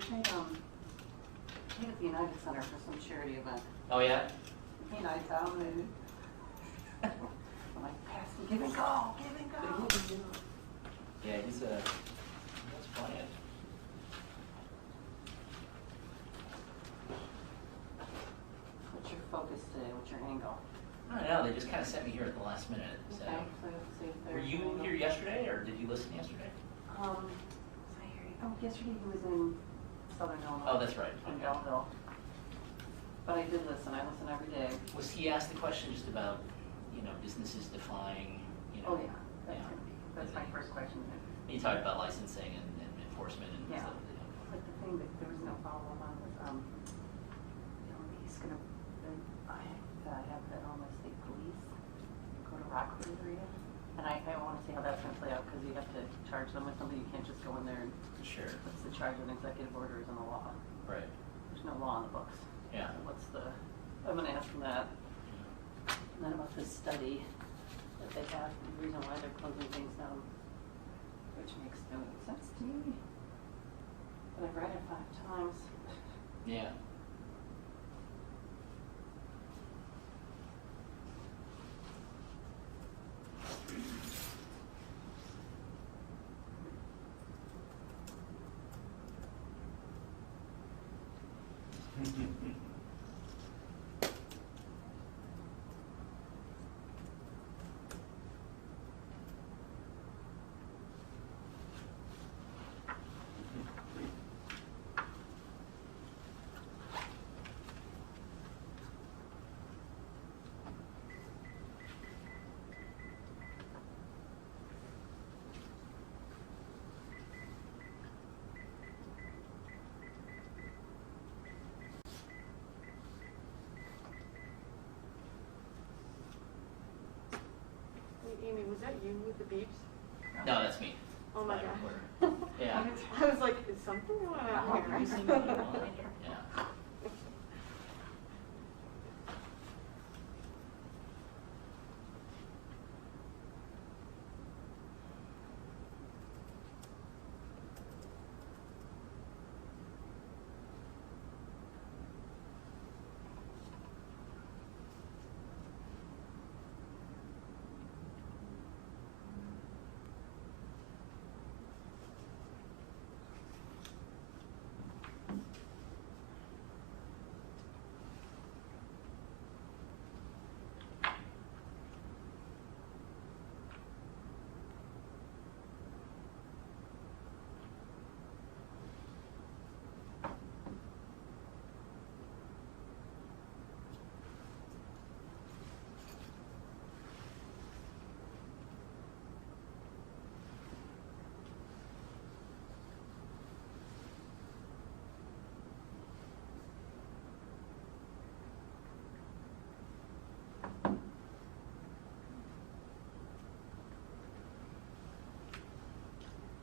played at the United Center for some charity event. Oh yeah? United Town, maybe. I'm like, pass and give and go, give and go. Yeah, he's that's playing. What's your focus today? What's your angle? I don't know, they just kind of sent me here at the last minute. So. Okay, so let's see if there's Were you here yesterday, or did you listen yesterday? Was I here? Oh, yesterday he was in Southern Illinois. Oh, that's right. In Okay. Belleville. But I did listen. I listen every day. Was he asked the question just about, businesses defying, Oh yeah, that's yeah. gonna be. That's my first question. He talked about licensing and enforcement and Yeah. stuff. Like the thing that there was no follow-up on was, he's gonna. I have that on the state police. Go to Rockford area, and I want to see how that's gonna play out because you have to charge them with something. You can't just go in there and. Sure. What's the charge of an executive order is in the law. Right. There's no law in the books. Yeah. So what's the? I'm gonna ask them that. And then about this study that they have, the reason why they're closing things down, which makes no sense to me. But I've read it 5 times. Yeah. Amy, was that you with the beeps? No, that's me. Oh my God. Yeah. I was like, is something going on here? Yeah.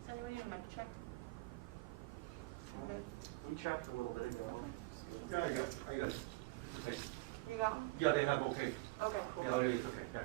Is anyone in mic check? Okay. We checked a little bit ago. Yeah, I got it. Okay. You got them? Yeah, they have okay. Okay, cool. Yeah, it's okay. Yeah.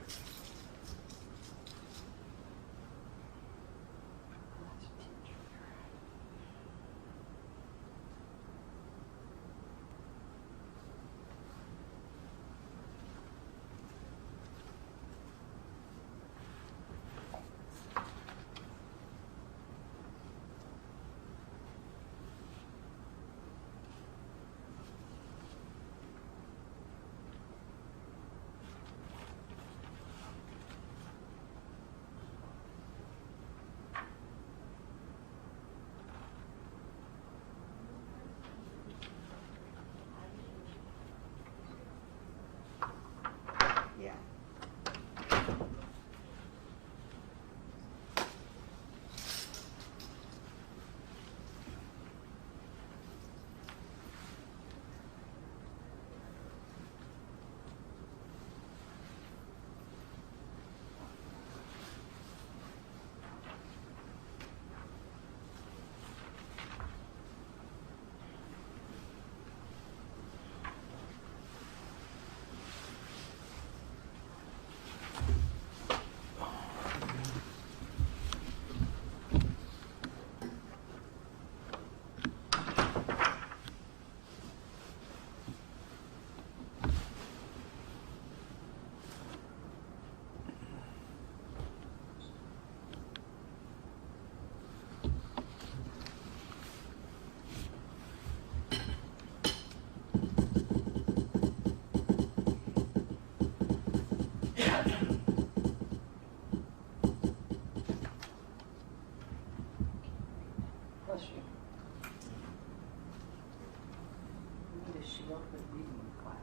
joke with reading classes.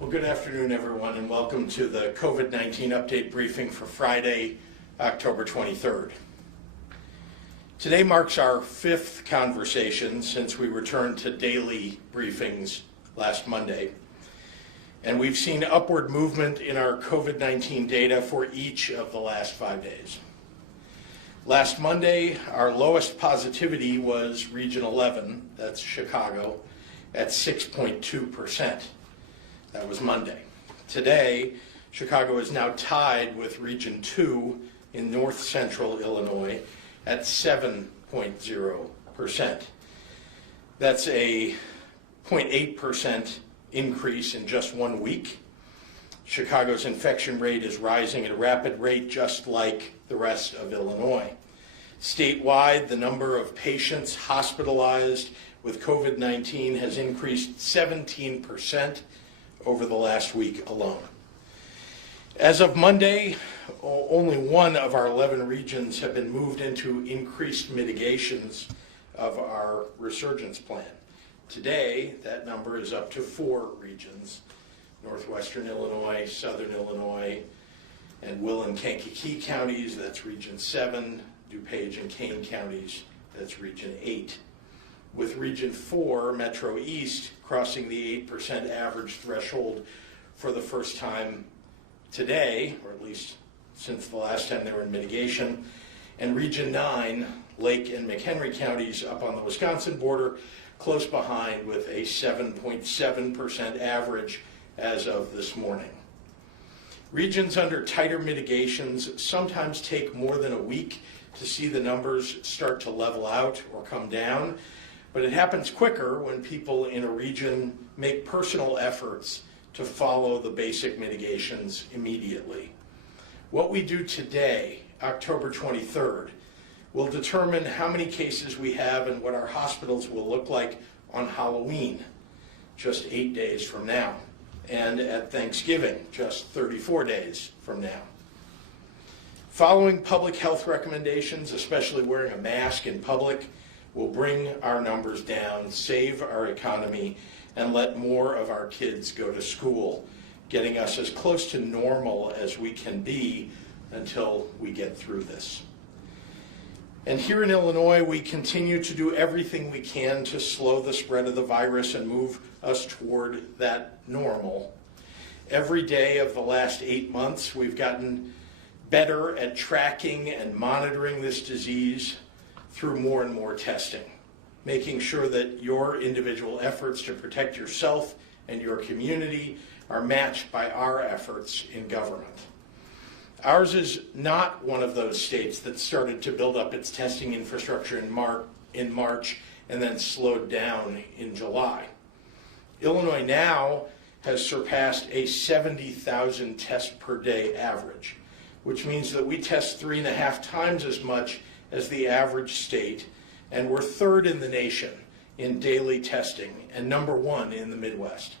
Well, good afternoon, everyone, and welcome to the COVID-19 update briefing for Friday, October 23rd. Today marks our fifth conversation since we returned to daily briefings last Monday, and we've seen upward movement in our COVID-19 data for each of the last 5 days. Last Monday, our lowest positivity was Region 11, that's Chicago, at 6.2%. That was Monday. Today, Chicago is now tied with Region 2 in north central Illinois at 7.0%. That's a 0.8% increase in just 1 week. Chicago's infection rate is rising at a rapid rate, just like the rest of Illinois. Statewide, the number of patients hospitalized with COVID-19 has increased 17% over the last week alone. As of Monday, only one of our 11 regions have been moved into increased mitigations of our resurgence plan. Today, that number is up to 4 regions: northwestern Illinois, southern Illinois, and Will and Kankakee Counties, that's Region 7, DuPage and Kane Counties, that's Region 8. With Region 4, Metro East, crossing the 8% average threshold for the first time today, or at least since the last time they were in mitigation, and Region 9, Lake and McHenry counties up on the Wisconsin border, close behind with a 7.7% average as of this morning. Regions under tighter mitigations sometimes take more than a week to see the numbers start to level out or come down, but it happens quicker when people in a region make personal efforts to follow the basic mitigations immediately. What we do today, October 23rd, will determine how many cases we have and what our hospitals will look like on Halloween, just 8 days from now, and at Thanksgiving, just 34 days from now. Following public health recommendations, especially wearing a mask in public, will bring our numbers down, save our economy, and let more of our kids go to school, getting us as close to normal as we can be until we get through this. And here in Illinois, we continue to do everything we can to slow the spread of the virus and move us toward that normal. Every day of the last 8 months, we've gotten better at tracking and monitoring this disease through more and more testing, making sure that your individual efforts to protect yourself and your community are matched by our efforts in government. Ours is not one of those states that started to build up its testing infrastructure in March and then slowed down in July. Illinois now has surpassed a 70,000 tests per day average, which means that we test 3.5 times as much as the average state, and we're third in the nation in daily testing and number 1 in the Midwest.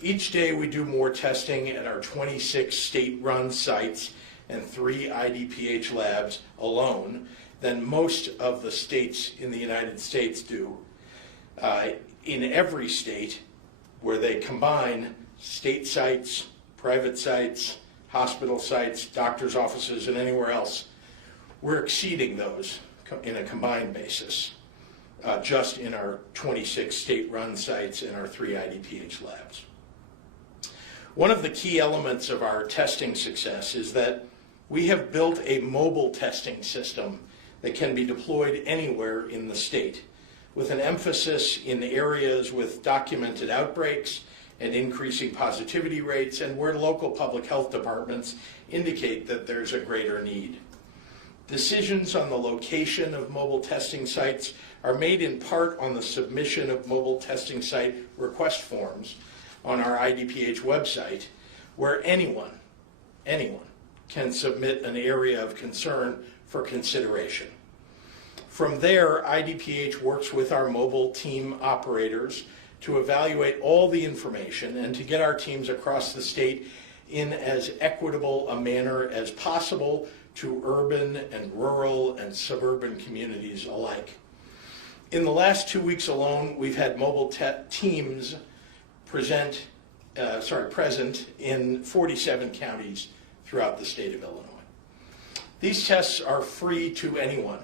Each day we do more testing at our 26 state-run sites and 3 IDPH labs alone than most of the states in the United States do. In every state where they combine state sites, private sites, hospital sites, doctor's offices, and anywhere else, we're exceeding those in a combined basis, just in our 26 state-run sites and our 3 IDPH labs. One of the key elements of our testing success is that we have built a mobile testing system that can be deployed anywhere in the state, with an emphasis in areas with documented outbreaks and increasing positivity rates, and where local public health departments indicate that there's a greater need. Decisions on the location of mobile testing sites are made in part on the submission of mobile testing site request forms on our IDPH website, where anyone can submit an area of concern for consideration. From there, IDPH works with our mobile team operators to evaluate all the information and to get our teams across the state in as equitable a manner as possible to urban and rural and suburban communities alike. In the last 2 weeks alone, we've had mobile teams present in 47 counties throughout the state of Illinois. These tests are free to anyone,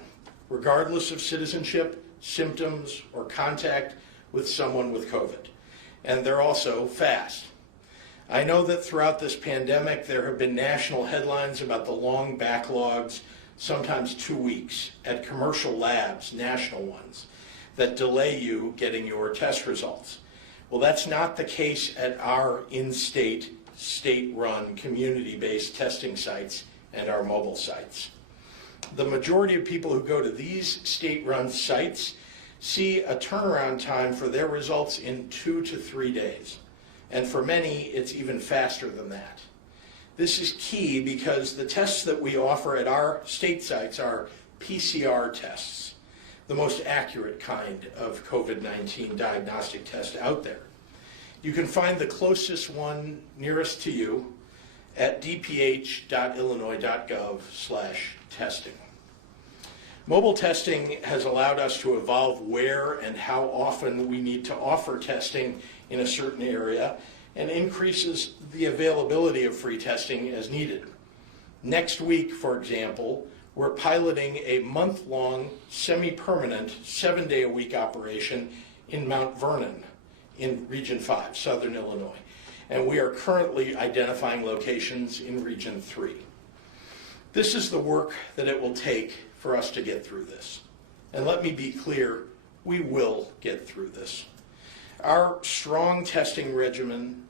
regardless of citizenship, symptoms, or contact with someone with COVID. And they're also fast. I know that throughout this pandemic, there have been national headlines about the long backlogs, sometimes 2 weeks, at commercial labs, national ones, that delay you getting your test results. Well, that's not the case at our in-state, state-run, community-based testing sites and our mobile sites. The majority of people who go to these state-run sites see a turnaround time for their results in 2 to 3 days. And for many, it's even faster than that. This is key because the tests that we offer at our state sites are PCR tests, the most accurate kind of COVID-19 diagnostic test out there. You can find the closest one nearest to you at dph.illinois.gov/testing. Mobile testing has allowed us to evolve where and how often we need to offer testing in a certain area and increases the availability of free testing as needed. Next week, for example, we're piloting a month-long, semi-permanent, 7-day-a-week operation in Mount Vernon in Region 5, Southern Illinois. And we are currently identifying locations in Region 3. This is the work that it will take for us to get through this. And let me be clear, we will get through this. Our strong testing regimen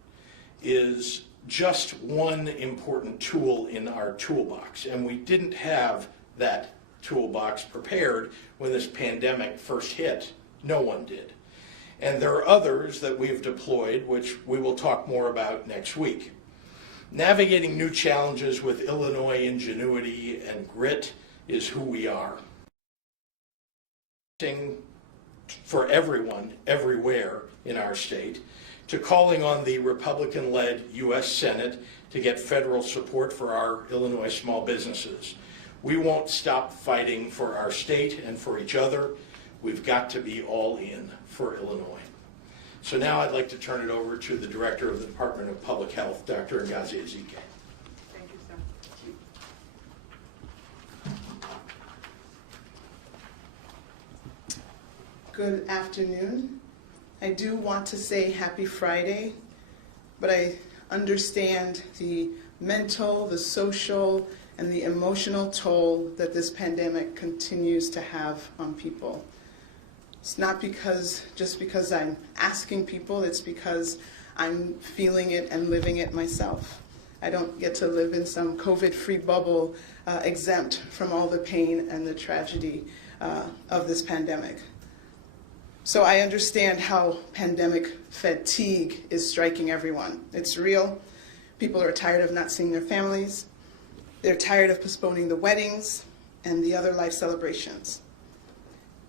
is just one important tool in our toolbox, and we didn't have that toolbox prepared when this pandemic first hit. No one did. And there are others that we've deployed, which we will talk more about next week. Navigating new challenges with Illinois ingenuity and grit is who we are. For everyone, everywhere in our state, to calling on the Republican-led U.S. Senate to get federal support for our Illinois small businesses. We won't stop fighting for our state and for each other. We've got to be all in for Illinois. So now I'd like to turn it over to the Director of the Department of Public Health, Dr. Ngazi Ezike. Thank you, sir. Good afternoon. I do want to say happy Friday, but I understand the mental, the social, and the emotional toll that this pandemic continues to have on people. It's not just because I'm asking people, it's because I'm feeling it and living it myself. I don't get to live in some COVID-free bubble exempt from all the pain and the tragedy of this pandemic. So I understand how pandemic fatigue is striking everyone. It's real. People are tired of not seeing their families. They're tired of postponing the weddings and the other life celebrations.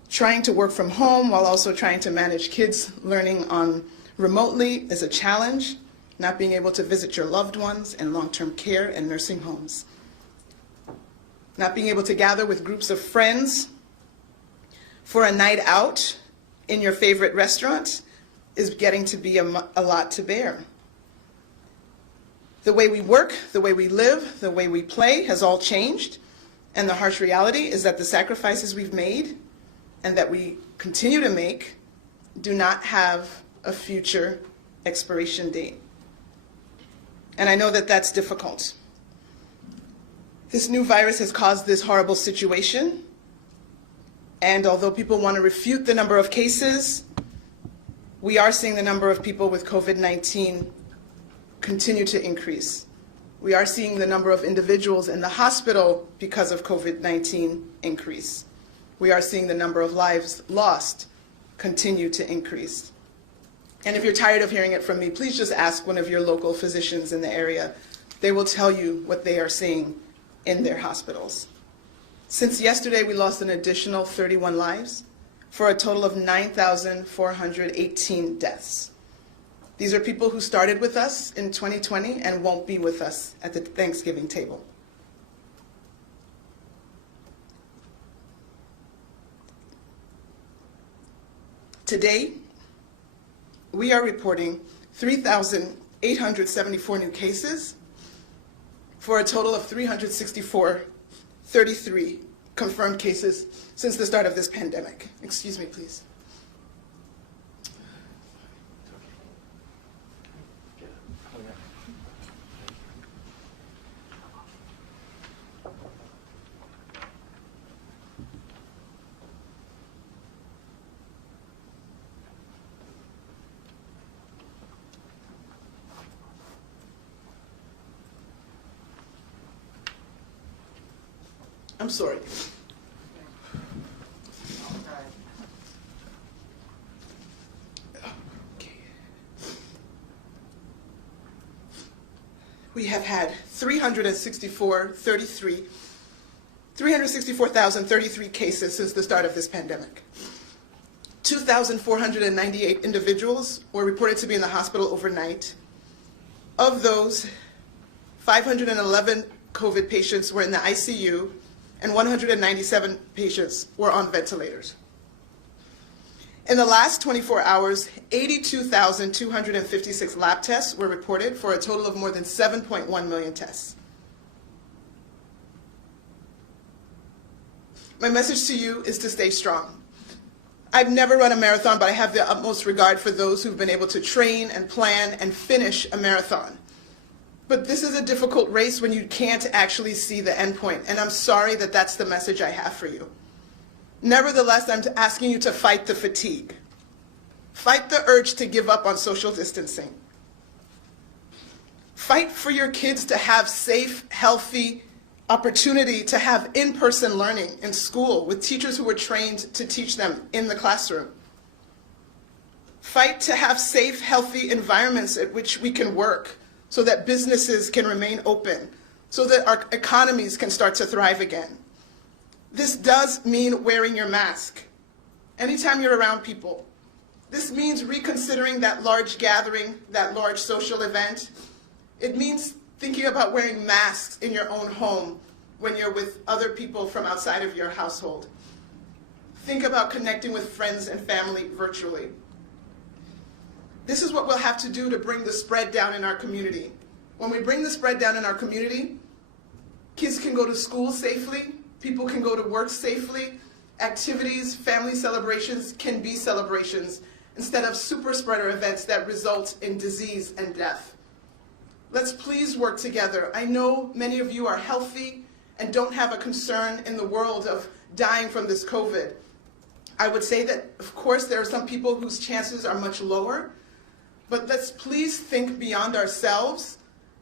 Trying to work from home while also trying to manage kids learning on remotely is a challenge. Not being able to visit your loved ones in long-term care and nursing homes. Not being able to gather with groups of friends for a night out in your favorite restaurant is getting to be a lot to bear. The way we work, the way we live, the way we play has all changed. And the harsh reality is that the sacrifices we've made and that we continue to make do not have a future expiration date. And I know that that's difficult. This new virus has caused this horrible situation. And although people want to refute the number of cases, we are seeing the number of people with COVID-19 continue to increase. We are seeing the number of individuals in the hospital because of COVID-19 increase. We are seeing the number of lives lost continue to increase. And if you're tired of hearing it from me, please just ask one of your local physicians in the area. They will tell you what they are seeing in their hospitals. Since yesterday, we lost an additional 31 lives for a total of 9,418 deaths. These are people who started with us in 2020 and won't be with us at the Thanksgiving table. Today, we are reporting 3,874 new cases for a total of 33 confirmed cases since the start of this pandemic. Excuse me, please. I'm sorry. Okay. We have had 364,033 cases since the start of this pandemic. 2,498 individuals were reported to be in the hospital overnight. Of those, 511 COVID patients were in the ICU, and 197 patients were on ventilators. In the last 24 hours, 82,256 lab tests were reported for a total of more than 7.1 million tests. My message to you is to stay strong. I've never run a marathon, but I have the utmost regard for those who've been able to train and plan and finish a marathon. But this is a difficult race when you can't actually see the end point, and I'm sorry that that's the message I have for you. Nevertheless, I'm asking you to fight the fatigue. Fight the urge to give up on social distancing. Fight for your kids to have safe, healthy opportunity to have in-person learning in school with teachers who were trained to teach them in the classroom. Fight to have safe, healthy environments at which we can work, so that businesses can remain open, so that our economies can start to thrive again. This does mean wearing your mask anytime you're around people. This means reconsidering that large gathering, that large social event. It means thinking about wearing masks in your own home when you're with other people from outside of your household. Think about connecting with friends and family virtually. This is what we'll have to do to bring the spread down in our community. When we bring the spread down in our community, kids can go to school safely, people can go to work safely, activities, family celebrations can be celebrations instead of super spreader events that result in disease and death. Let's please work together. I know many of you are healthy and don't have a concern in the world of dying from this COVID. I would say that, of course, there are some people whose chances are much lower, but let's please think beyond ourselves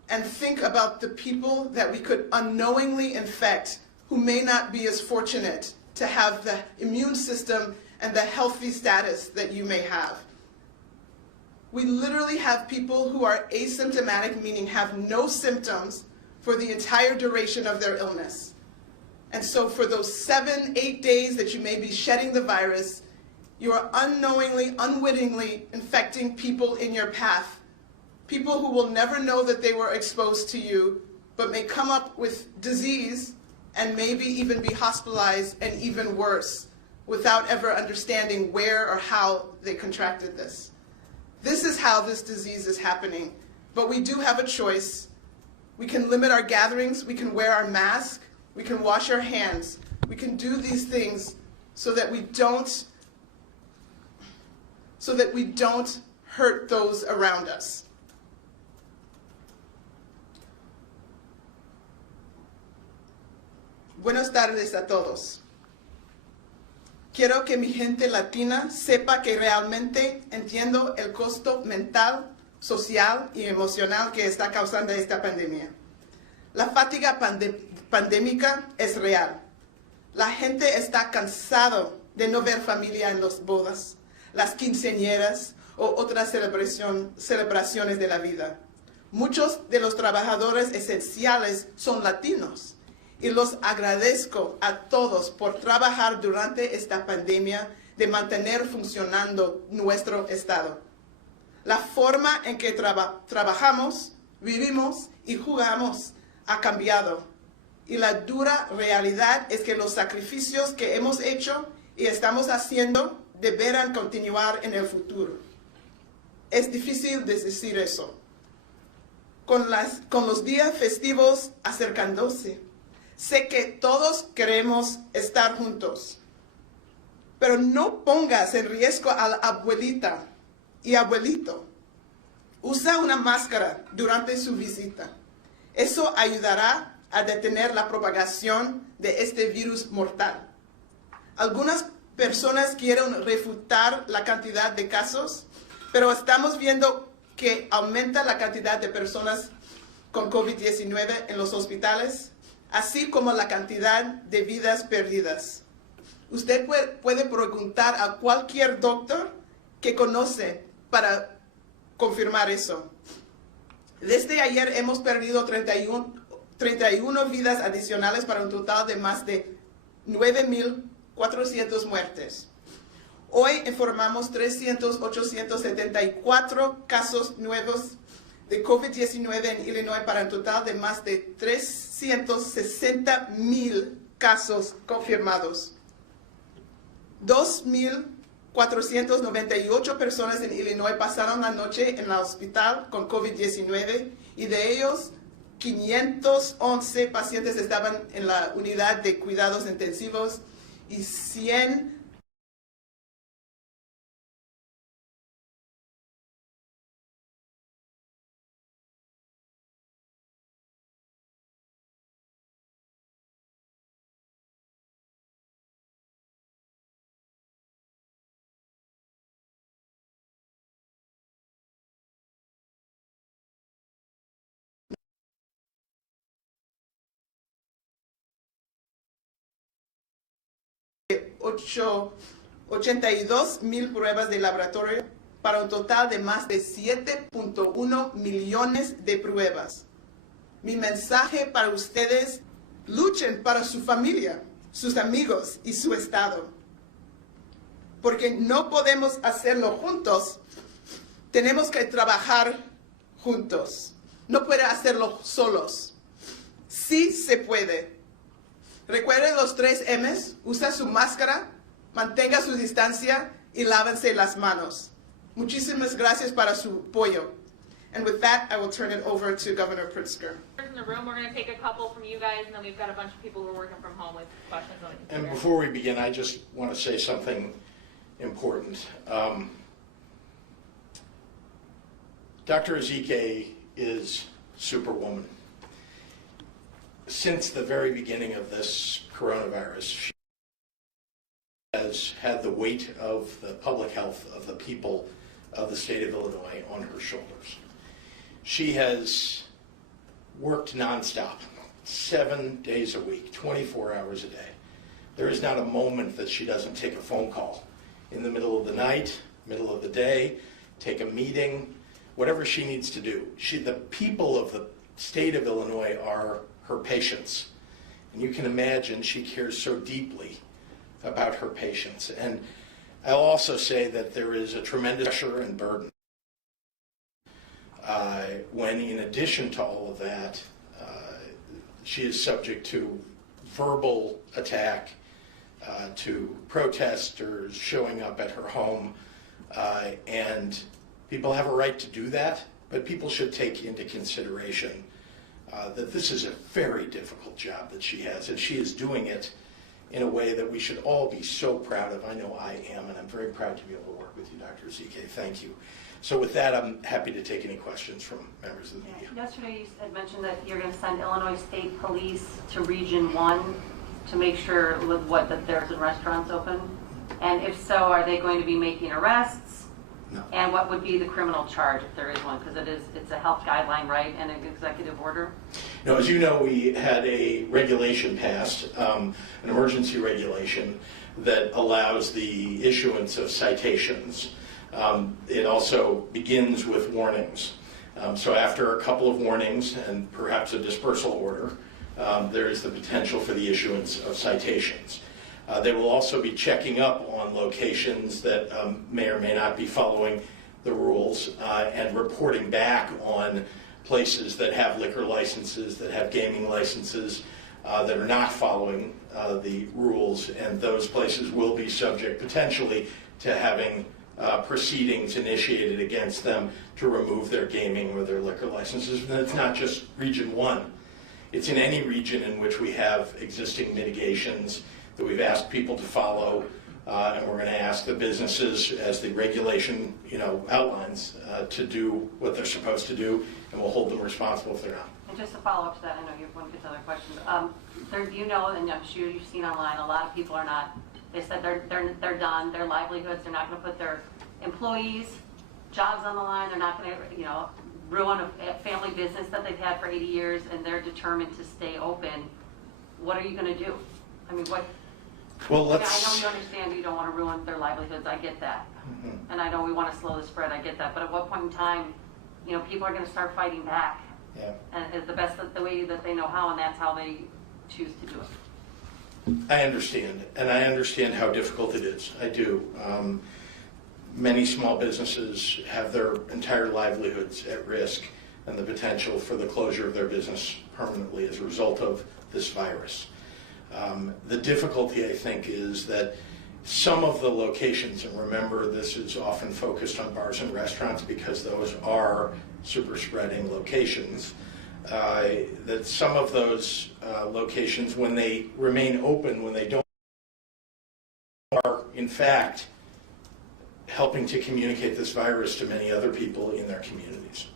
and think about the people that we could unknowingly infect who may not be as fortunate to have the immune system and the healthy status that you may have. We literally have people who are asymptomatic, meaning have no symptoms for the entire duration of their illness. And so for those 7-8 days that you may be shedding the virus, you are unknowingly, unwittingly infecting people in your path. People who will never know that they were exposed to you, but may come up with disease and maybe even be hospitalized and even worse without ever understanding where or how they contracted this. This is how this disease is happening, but we do have a choice. We can limit our gatherings, we can wear our mask, we can wash our hands, we can do these things so that we don't hurt those around us. Buenas tardes a todos. Quiero que mi gente latina sepa que realmente entiendo el costo mental, social y emocional que está causando esta pandemia. La fatiga pandémica es real. La gente está cansado de no ver familia en las bodas, las quinceañeras o otras celebraciones de la vida. Muchos de los trabajadores esenciales son latinos. Y los agradezco a todos por trabajar durante esta pandemia de mantener funcionando nuestro Estado. La forma en que trabajamos, vivimos y jugamos ha cambiado. Y la dura realidad es que los sacrificios que hemos hecho y estamos haciendo deberán continuar en el futuro. Es difícil decir eso. Con los días festivos acercándose, sé que todos queremos estar juntos, pero no pongas en riesgo a la abuelita y abuelito. Usa una máscara durante su visita. Eso ayudará a detener la propagación de este virus mortal. Algunas personas quieren refutar la cantidad de casos, pero estamos viendo que aumenta la cantidad de personas con COVID-19 en los hospitales, así como la cantidad de vidas perdidas. Usted puede preguntar a cualquier doctor que conoce para confirmar eso. Desde ayer hemos perdido 31 vidas adicionales para un total de más de 9,400 muertes. Hoy informamos 874 casos nuevos de COVID-19 en Illinois para un total de más de 360,000 casos confirmados. 2,498 personas en Illinois pasaron la noche en el hospital con COVID-19 y de ellos 511 pacientes estaban en la unidad de cuidados intensivos y 100 82,000 pruebas de laboratorio para un total de más de 7.1 millones de pruebas. Mi mensaje para ustedes: luchen para su familia, sus amigos y su estado. Porque no podemos hacerlo juntos, tenemos que trabajar juntos. no puede hacerlo solos. Sí se puede. Recuerden los 3 M's, usa su máscara, mantenga su distancia y lávense las manos. Muchísimas gracias para su apoyo. And with that, I will turn it over to Governor Pritzker. In the room, we're going to take a couple from you guys, and then we've got a bunch of people who are working from home with questions on the computer. And before we begin, I just want to say something important. Dr. Ezike is Superwoman. Since the very beginning of this coronavirus, she has had the weight of the public health of the people of the state of Illinois on her shoulders. She has worked nonstop, 7 days a week, 24 hours a day. There is not a moment that she doesn't take a phone call in the middle of the night, middle of the day, take a meeting, whatever she needs to do. The people of the state of Illinois are her patients. And you can imagine she cares so deeply about her patients. And I'll also say that there is a tremendous pressure and burden when, in addition to all of that, she is subject to verbal attack, to protesters showing up at her home, and people have a right to do that, but people should take into consideration that this is a very difficult job that she has, and she is doing it in a way that we should all be so proud of. I know I am, and I'm very proud to be able to work with you, Dr. Ezike. Thank you. So with that, I'm happy to take any questions from members of the media. Yesterday you had mentioned that you're going to send Illinois State Police to Region 1 to make sure that there's restaurants open. And if so, are they going to be making arrests? No. And what would be the criminal charge if there is one? Because it's a health guideline, right, and an executive order? No, as you know, we had a regulation passed, an emergency regulation that allows the issuance of citations. It also begins with warnings. So after a couple of warnings and perhaps a dispersal order, there is the potential for the issuance of citations. They will also be checking up on locations that may or may not be following the rules and reporting back on places that have liquor licenses, that have gaming licenses, that are not following the rules, and those places will be subject potentially to having proceedings initiated against them to remove their gaming or their liquor licenses. And it's not just Region 1. It's in any region in which we have existing mitigations that we've asked people to follow, and we're going to ask the businesses, as the regulation outlines, to do what they're supposed to do, and we'll hold them responsible if they're not. And just to follow up to that, I know you want to get to other questions. You know, and I'm sure you've seen online, a lot of people are not. They said they're done. Their livelihoods. They're not going to put their employees' jobs on the line. They're not going to, ruin a family business that they've had for 80 years, and they're determined to stay open. What are you going to do? I mean, what? Well, I know you understand you don't want to ruin their livelihoods. I get that. Mm-hmm. And I know we want to slow the spread. I get that. But at what point in time, people are going to start fighting back? Yeah. And it's the way that they know how, and that's how they choose to do it. I understand, and I understand how difficult it is. I do. Many small businesses have their entire livelihoods at risk and the potential for the closure of their business permanently as a result of this virus. The difficulty, I think, is that some of the locations, and remember this is often focused on bars and restaurants because those are super spreading locations, that some of those locations, when they remain open, when they don't, are in fact helping to communicate this virus to many other people in their communities.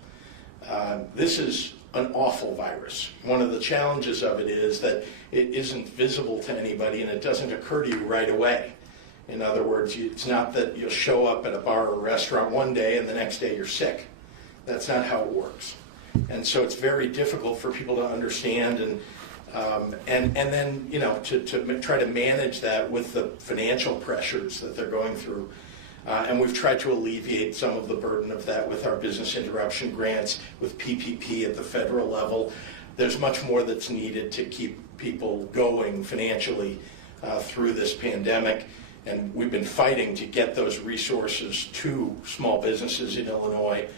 This is an awful virus. One of the challenges of it is that it isn't visible to anybody and it doesn't occur to you right away. In other words, it's not that you'll show up at a bar or restaurant one day and the next day you're sick. That's not how it works. And so it's very difficult for people to understand and then to try to manage that with the financial pressures that they're going through. And we've tried to alleviate some of the burden of that with our business interruption grants, with PPP at the federal level. There's much more that's needed to keep people going financially through this pandemic. And we've been fighting to get those resources to small businesses in Illinois.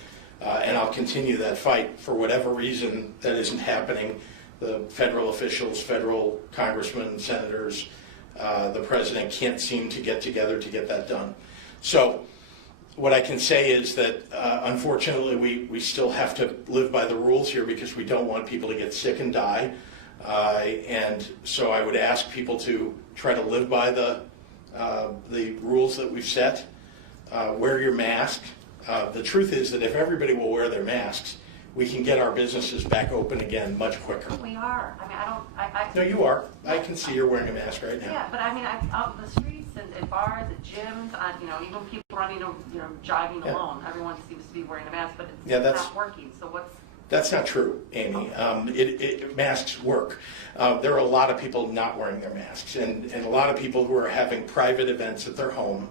and I'll continue that fight. For whatever reason that isn't happening, the federal officials, federal congressmen, senators, the president can't seem to get together to get that done. So what I can say is that unfortunately we still have to live by the rules here because we don't want people to get sick and die. And so I would ask people to try to live by the rules that we've set. Wear your mask. The truth is that if everybody will wear their masks, we can get our businesses back open again much quicker. We are. I mean, No, you are. I can see you're wearing a mask right now. Yeah, but I mean, out in the streets and at bars, at gyms, even people running, jogging alone, everyone seems to be wearing a mask, but it's not working. So what's... That's not true, Amy. Masks work. There are a lot of people not wearing their masks, and a lot of people who are having private events at their home,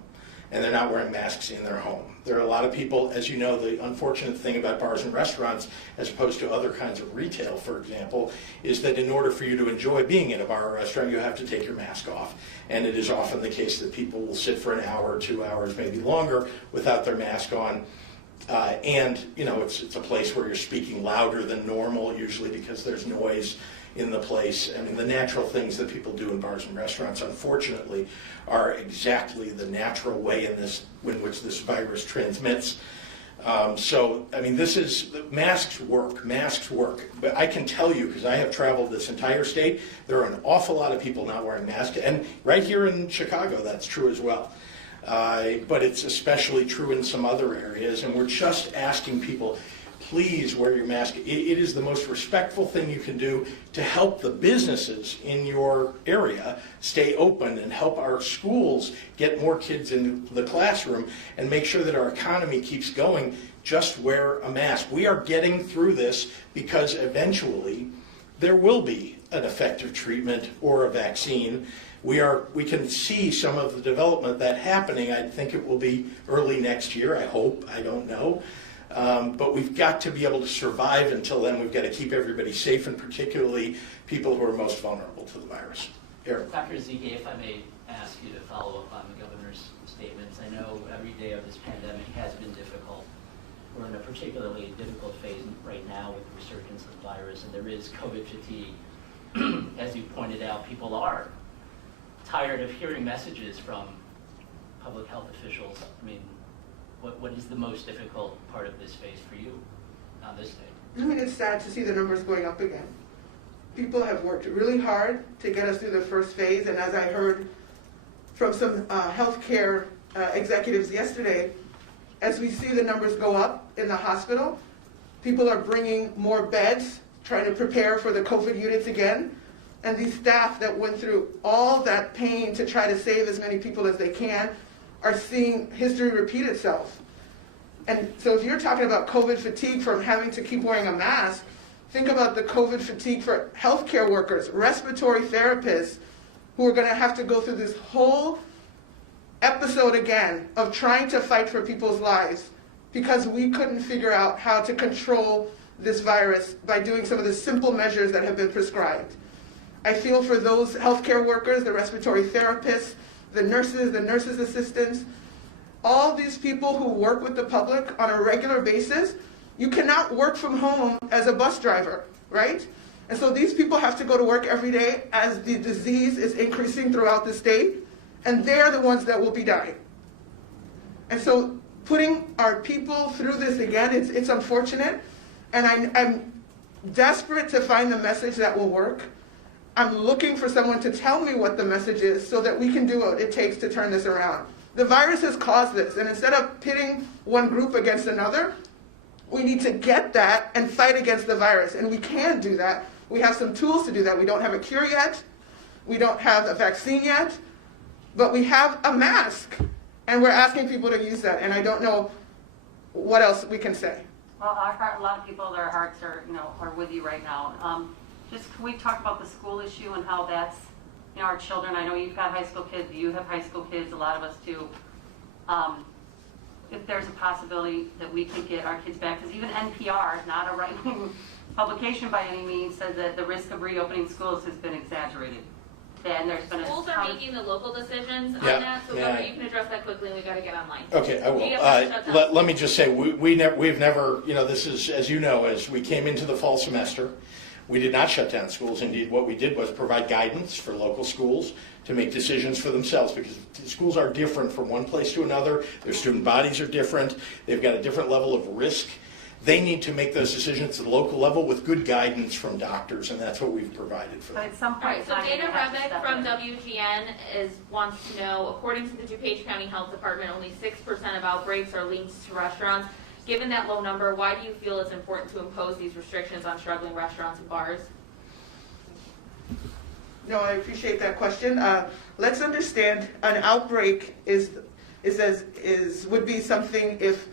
and they're not wearing masks in their home. There are a lot of people, as you know, the unfortunate thing about bars and restaurants, as opposed to other kinds of retail, for example, is that in order for you to enjoy being in a bar or restaurant, you have to take your mask off. And it is often the case that people will sit for an hour, 2 hours, maybe longer, without their mask on. It's a place where you're speaking louder than normal, usually because there's noise in the place. I mean, the natural things that people do in bars and restaurants, unfortunately, are exactly the natural way in which this virus transmits. Masks work. But I can tell you, because I have traveled this entire state, there are an awful lot of people not wearing masks. And right here in Chicago, that's true as well. But it's especially true in some other areas, and we're just asking people, please wear your mask. It is the most respectful thing you can do to help the businesses in your area stay open and help our schools get more kids in the classroom and make sure that our economy keeps going. Just wear a mask. We are getting through this because eventually there will be an effective treatment or a vaccine. We can see some of the development that happening. I think it will be early next year. I hope. I don't know. But we've got to be able to survive until then. We've got to keep everybody safe, and particularly people who are most vulnerable to the virus. Eric. Dr. Zige, if I may ask you to follow up on the governor's statements. I know every day of this pandemic has been difficult. We're in a particularly difficult phase right now with the resurgence of the virus, and there is COVID fatigue. As you pointed out, people are tired of hearing messages from public health officials. I mean, what is the most difficult part of this phase for you on this day? I mean, it's sad to see the numbers going up again. People have worked really hard to get us through the first phase, and as I heard from some healthcare executives yesterday, as we see the numbers go up in the hospital, people are bringing more beds, trying to prepare for the COVID units again, and these staff that went through all that pain to try to save as many people as they can are seeing history repeat itself. And so if you're talking about COVID fatigue from having to keep wearing a mask, think about the COVID fatigue for healthcare workers, respiratory therapists, who are going to have to go through this whole episode again of trying to fight for people's lives because we couldn't figure out how to control this virus by doing some of the simple measures that have been prescribed. I feel for those healthcare workers, the respiratory therapists, the nurses' assistants, all these people who work with the public on a regular basis. You cannot work from home as a bus driver, right? And so these people have to go to work every day as the disease is increasing throughout the state, and they're the ones that will be dying. And so putting our people through this again, it's unfortunate, and I'm desperate to find the message that will work. I'm looking for someone to tell me what the message is so that we can do what it takes to turn this around. The virus has caused this, and instead of pitting one group against another, we need to get that and fight against the virus, and we can do that. We have some tools to do that. We don't have a cure yet. We don't have a vaccine yet, but we have a mask, and we're asking people to use that, and I don't know what else we can say. Well, a lot of people, their hearts are with you right now. Can we talk about the school issue and how that's, our children, I know you've got high school kids, you have high school kids, a lot of us do. If there's a possibility that we could get our kids back, because even NPR, not a right-wing publication by any means, says that the risk of reopening schools has been exaggerated. then there's been a Schools are ton- making the local decisions on Yeah, that, so yeah. Governor, you can address that quickly, and we gotta get online. Okay, I will. Do you have to shut down? Let me just say, we've never, this is, as you know, as we came into the fall semester, we did not shut down schools. Indeed, what we did was provide guidance for local schools to make decisions for themselves, because schools are different from one place to another. Their student bodies are different. They've got a different level of risk. They need to make those decisions at the local level with good guidance from doctors, and that's what we've provided for But them. at some All point right, in so time, Dana you have to Revick step from in. WGN wants to know, according to the DuPage County Health Department, only 6% of outbreaks are linked to restaurants. Given that low number, why do you feel it's important to impose these restrictions on struggling restaurants and bars? No, I appreciate that question. Let's understand an outbreak would be something if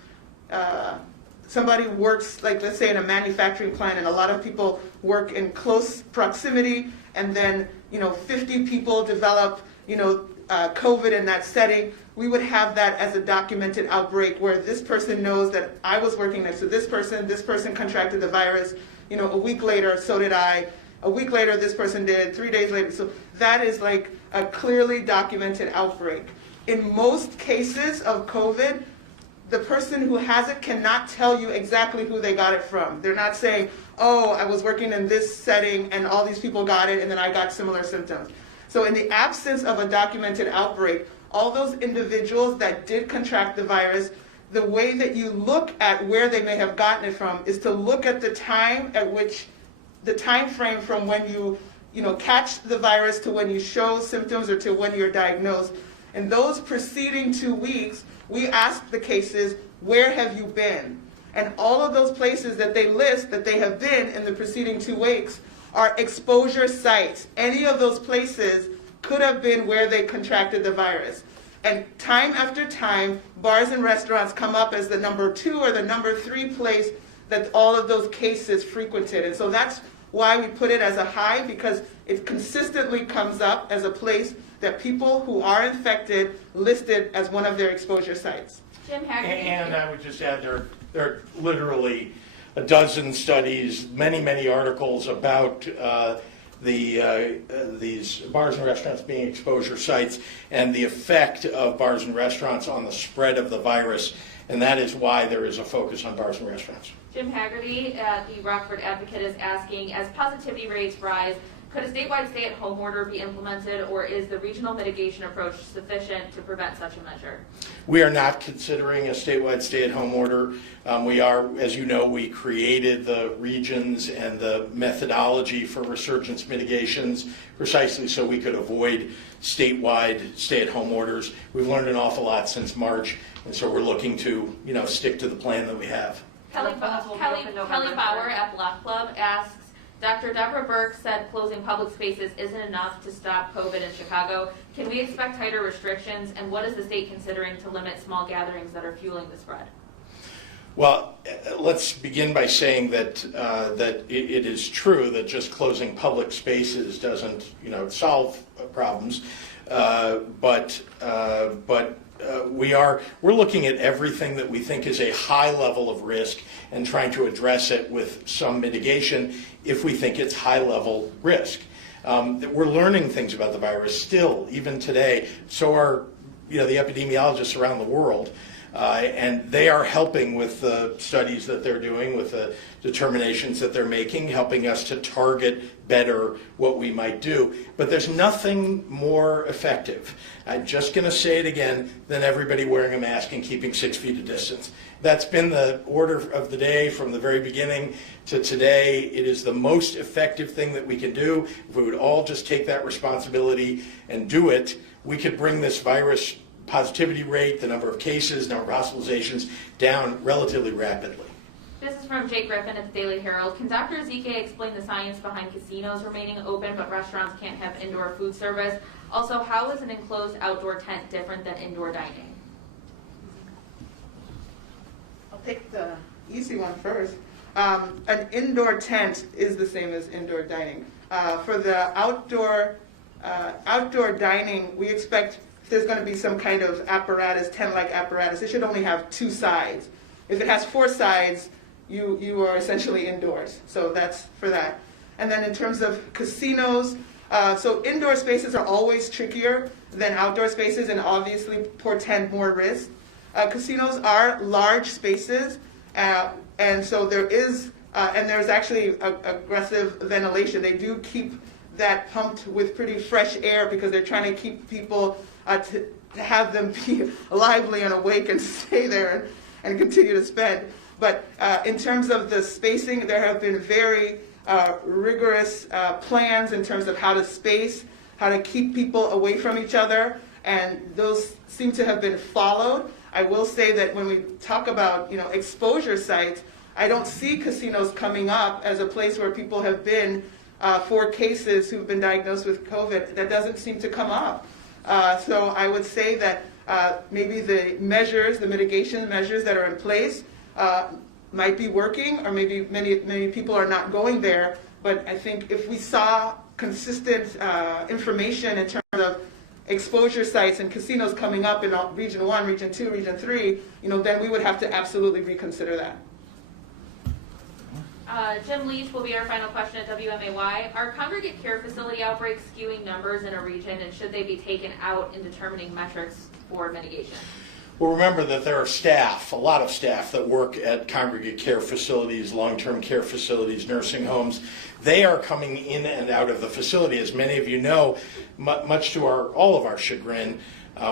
somebody works, like let's say in a manufacturing plant, and a lot of people work in close proximity, and then 50 people develop COVID in that setting. We would have that as a documented outbreak where this person knows that I was working next to this person contracted the virus. A week later, so did I. A week later, this person did. 3 days later, so that is like a clearly documented outbreak. In most cases of COVID, the person who has it cannot tell you exactly who they got it from. They're not saying, oh, I was working in this setting and all these people got it and then I got similar symptoms. So in the absence of a documented outbreak, all those individuals that did contract the virus, the way that you look at where they may have gotten it from is to look at the time at which, the time frame from when you catch the virus to when you show symptoms or to when you're diagnosed. In those preceding 2 weeks, we ask the cases, where have you been? And all of those places that they list that they have been in the preceding 2 weeks are exposure sites. Any of those places could have been where they contracted the virus. And time after time, bars and restaurants come up as the number 2 or the number 3 place that all of those cases frequented. And so that's why we put it as a high, because it consistently comes up as a place that people who are infected listed as one of their exposure sites. Jim Haggerty. And I would just add, there are literally a dozen studies, many articles about these bars and restaurants being exposure sites and the effect of bars and restaurants on the spread of the virus, and that is why there is a focus on bars and restaurants. Jim Haggerty, the Rockford Advocate, is asking, as positivity rates rise, could a statewide stay-at-home order be implemented, or is the regional mitigation approach sufficient to prevent such a measure? We are not considering a statewide stay-at-home order. We are, as you know, we created the regions and the methodology for resurgence mitigations precisely so we could avoid statewide stay-at-home orders. We've learned an awful lot since March, and so we're looking to, stick to the plan that we have. Kelly Telephones will be open November Bauer 3rd. at Block Club asks, Dr. Deborah Burke said closing public spaces isn't enough to stop COVID in Chicago. Can we expect tighter restrictions, and what is the state considering to limit small gatherings that are fueling the spread? Well, let's begin by saying that it is true that just closing public spaces doesn't, solve problems, but we're looking at everything that we think is a high level of risk and trying to address it with some mitigation if we think it's high level risk. We're learning things about the virus still, even today. So are the epidemiologists around the world. And they are helping with the studies that they're doing, with the determinations that they're making, helping us to target better what we might do. But there's nothing more effective, I'm just going to say it again, than everybody wearing a mask and keeping 6 feet of distance. That's been the order of the day from the very beginning to today. It is the most effective thing that we can do. If we would all just take that responsibility and do it, we could bring this virus positivity rate, the number of cases, number of hospitalizations down relatively rapidly. This is from Jake Griffin at the Daily Herald. Can Dr. Ezike explain the science behind casinos remaining open but restaurants can't have indoor food service? Also, how is an enclosed outdoor tent different than indoor dining? I'll take the easy one first. An indoor tent is the same as indoor dining. For the outdoor dining, we expect there's going to be some kind of apparatus, tent-like apparatus. It should only have 2 sides. If it has 4 sides, you are essentially indoors. So that's for that. And then in terms of casinos, So indoor spaces are always trickier than outdoor spaces and obviously portend more risk. Casinos are large spaces, and so there's actually aggressive ventilation. They do keep that pumped with pretty fresh air because they're trying to keep people to have them be lively and awake and stay there and continue to spend. But in terms of the spacing, there have been very rigorous plans in terms of how to space, how to keep people away from each other, and those seem to have been followed. I will say that when we talk about exposure sites, I don't see casinos coming up as a place where people have been for cases who've been diagnosed with COVID. That doesn't seem to come up. So I would say that maybe the mitigation measures that are in place might be working, or maybe many people are not going there. But I think if we saw consistent information in terms of exposure sites and casinos coming up in Region 1, Region 2, Region 3, then we would have to absolutely reconsider that. Jim Leach will be our final question at WMAY. Are congregate care facility outbreaks skewing numbers in a region, and should they be taken out in determining metrics for mitigation? Well, remember that there are a lot of staff that work at congregate care facilities, long-term care facilities, nursing homes. They are coming in and out of the facility. As many of you know, much to all of our chagrin,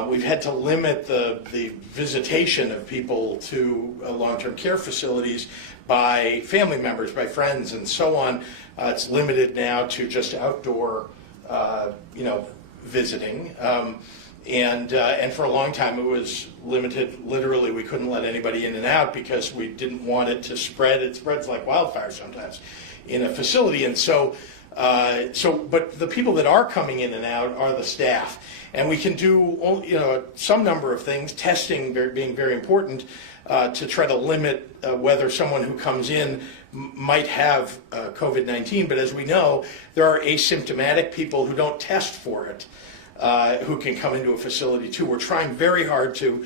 we've had to limit the visitation of people to long-term care facilities by family members, by friends, and so on. It's limited now to just outdoor, visiting. And for a long time it was limited. Literally, we couldn't let anybody in and out because we didn't want it to spread. It spreads like wildfire sometimes in a facility. And but the people that are coming in and out are the staff. And we can do some number of things, testing being very important, to try to limit whether someone who comes in might have COVID-19. But as we know, there are asymptomatic people who don't test for it, who can come into a facility too. We're trying very hard to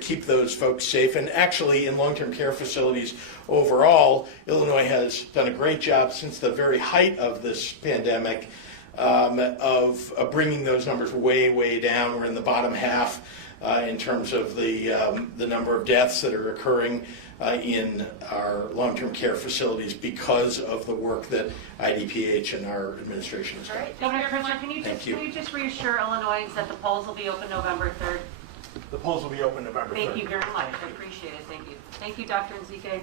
keep those folks safe. And actually, in long-term care facilities overall, Illinois has done a great job since the very height of this pandemic of bringing those numbers way down. We're in the bottom half in terms of the number of deaths that are occurring in our long-term care facilities because of the work that IDPH and our administration has done. All right, Governor thank you very Pritzker, much. can you just reassure Illinoisans that the polls will be open November 3rd? The polls will be open November 3rd. Thank you very much. I appreciate it. Thank you. Thank you, Dr. Nzike.